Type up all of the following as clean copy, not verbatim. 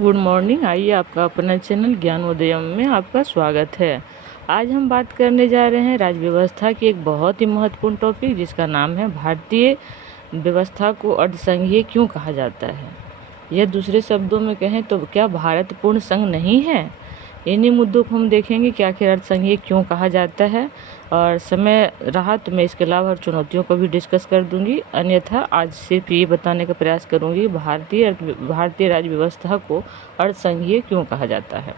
Good morning. आइए आपका अपना चैनल ज्ञानोदयम में आपका स्वागत है। आज हम बात करने जा रहे हैं राज्य व्यवस्था की एक बहुत ही महत्वपूर्ण टॉपिक जिसका नाम है भारतीय व्यवस्था को अर्धसंघीय क्यों कहा जाता है। यह दूसरे शब्दों में कहें तो क्या भारत पूर्ण संघ नहीं है। इन्हीं मुद्दों को हम देखेंगे कि आखिर अर्धसंघीय क्यों कहा जाता है, और समय रहा तो मैं इसके अलावा और चुनौतियों को भी डिस्कस कर दूंगी। अन्यथा आज सिर्फ ये बताने का प्रयास करूंगी भारतीय राज्य व्यवस्था को अर्धसंघीय क्यों कहा जाता है।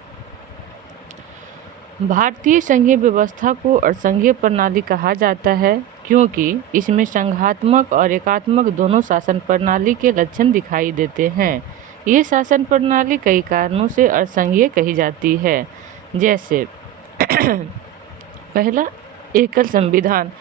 भारतीय संघीय व्यवस्था को अर्धसंघीय प्रणाली कहा जाता है क्योंकि इसमें संघात्मक और एकात्मक दोनों शासन प्रणाली के लक्षण दिखाई देते हैं। ये शासन प्रणाली कई कारणों से अर्धसंघीय कही जाती है, जैसे पहला, एकल संविधान।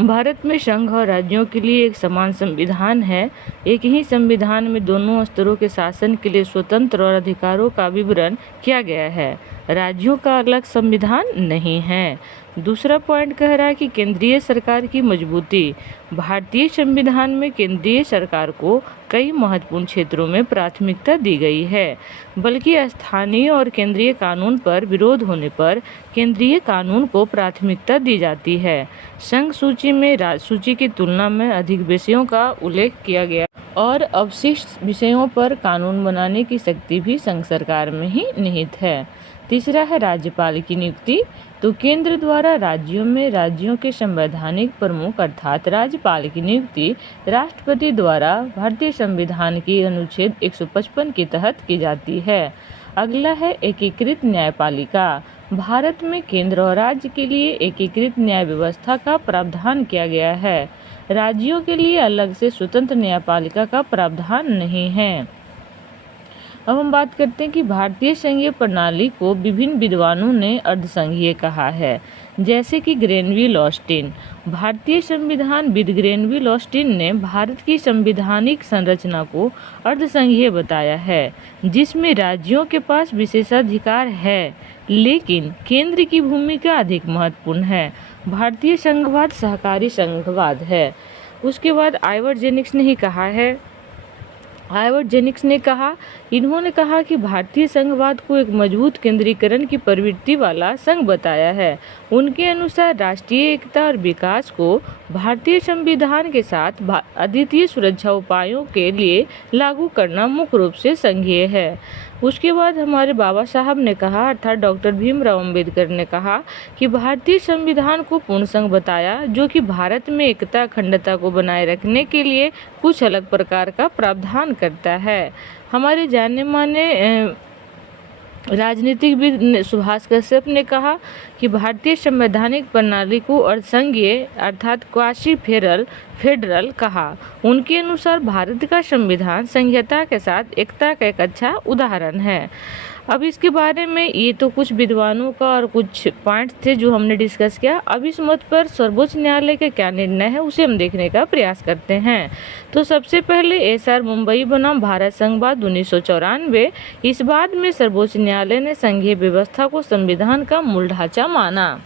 भारत में संघ और राज्यों के लिए एक समान संविधान है। एक ही संविधान में दोनों स्तरों के शासन के लिए स्वतंत्र और अधिकारों का विवरण किया गया है। राज्यों का अलग संविधान नहीं है। दूसरा पॉइंट कह रहा है कि केंद्रीय सरकार की मजबूती। भारतीय संविधान में केंद्रीय सरकार को कई महत्वपूर्ण क्षेत्रों में प्राथमिकता दी गई है, बल्कि स्थानीय और केंद्रीय कानून पर विरोध होने पर केंद्रीय कानून को प्राथमिकता दी जाती है। संघ सूची में राज्य सूची की तुलना में अधिक विषयों का उल्लेख किया गया और अवशिष्ट विषयों पर कानून बनाने की शक्ति भी संघ सरकार में ही निहित है। तीसरा है राज्यपाल की नियुक्ति। तो केंद्र द्वारा राज्यों में राज्यों के संवैधानिक प्रमुख अर्थात राज्यपाल की नियुक्ति राष्ट्रपति द्वारा भारतीय संविधान की अनुच्छेद 155 के तहत की जाती है। अगला है एकीकृत न्यायपालिका। भारत में केंद्र और राज्य के लिए एकीकृत न्याय व्यवस्था का प्रावधान किया गया है। राज्यों के लिए अलग से स्वतंत्र न्यायपालिका का प्रावधान नहीं है। अब हम बात करते हैं कि भारतीय संघीय प्रणाली को विभिन्न विद्वानों ने अर्धसंघीय कहा है, जैसे कि ग्रेनविल ऑस्टिन। भारतीय संविधानविद ग्रेनविल ऑस्टिन ने भारत की संवैधानिक संरचना को अर्धसंघीय बताया है, जिसमें राज्यों के पास विशेषाधिकार है लेकिन केंद्र की भूमिका अधिक महत्वपूर्ण है। भारतीय संघवाद सहकारी संघवाद है। उसके बाद आइवर्जेनिक्स ने कहा, इन्होंने कहा कि भारतीय संघवाद को एक मजबूत केंद्रीकरण की प्रवृत्ति वाला संघ बताया है। उनके अनुसार राष्ट्रीय एकता और विकास को भारतीय संविधान के साथ अद्वितीय सुरक्षा उपायों के लिए लागू करना मुख्य रूप से संघीय है। उसके बाद हमारे बाबा साहब ने कहा, अर्थात डॉक्टर भीमराव अंबेडकर ने कहा कि भारतीय संविधान को पूर्ण संघ बताया, जो कि भारत में एकता अखंडता को बनाए रखने के लिए कुछ अलग प्रकार का प्रावधान करता है। हमारे जाने माने राजनीतिकविद सुभाष कश्यप ने कहा कि भारतीय संवैधानिक प्रणाली को अर्धसंघीय अर्थात क्वासी फेडरल कहा। उनके अनुसार भारत का संविधान संघीयता के साथ एकता का एक अच्छा उदाहरण है। अब इसके बारे में ये तो कुछ विद्वानों का और कुछ पॉइंट्स थे जो हमने डिस्कस किया। अब इस मत पर सर्वोच्च न्यायालय का क्या निर्णय है उसे हम देखने का प्रयास करते हैं। तो सबसे पहले एसआर मुंबई बनाम भारत संघवाद 1994। इस बाद में सर्वोच्च न्यायालय ने संघीय व्यवस्था को संविधान का मूल ढांचा माना।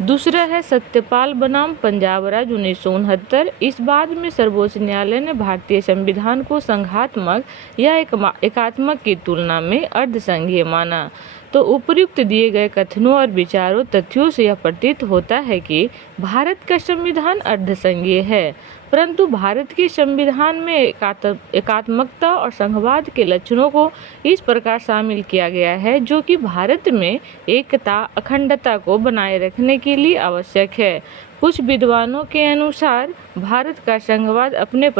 दूसरा है सत्यपाल बनाम पंजाब राज्य 1969। इस बाद में सर्वोच्च न्यायालय ने भारतीय संविधान को संघात्मक या एकात्मक की तुलना में अर्धसंघीय माना। तो उपर्युक्त दिए गए कथनों और विचारों तथ्यों से यह प्रतीत होता है कि भारत का संविधान अर्धसंघीय है, परंतु भारत के संविधान में एकात्मकता और संघवाद के लक्षणों को इस प्रकार शामिल किया गया है जो कि भारत में एकता अखंडता को बनाए रखने के लिए आवश्यक है। कुछ विद्वानों के अनुसार भारत का संघवाद अपने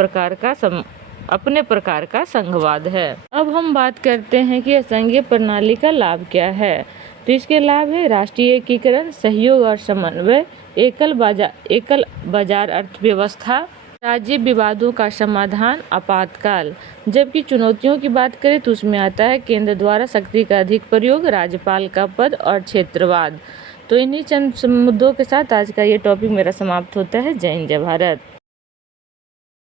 प्रकार का संघवाद है। अब हम बात करते हैं कि संघीय प्रणाली का लाभ क्या है। तो इसके लाभ है राष्ट्रीय एकीकरण, सहयोग और समन्वय, एकल बाजार अर्थव्यवस्था, राज्य विवादों का समाधान, आपातकाल। जबकि चुनौतियों की बात करें तो उसमें आता है केंद्र द्वारा शक्ति का अधिक प्रयोग, राज्यपाल का पद और क्षेत्रवाद। तो इन्हीं चंद मुद्दों के साथ आज का ये टॉपिक मेरा समाप्त होता है। जय हिंद, जय भारत।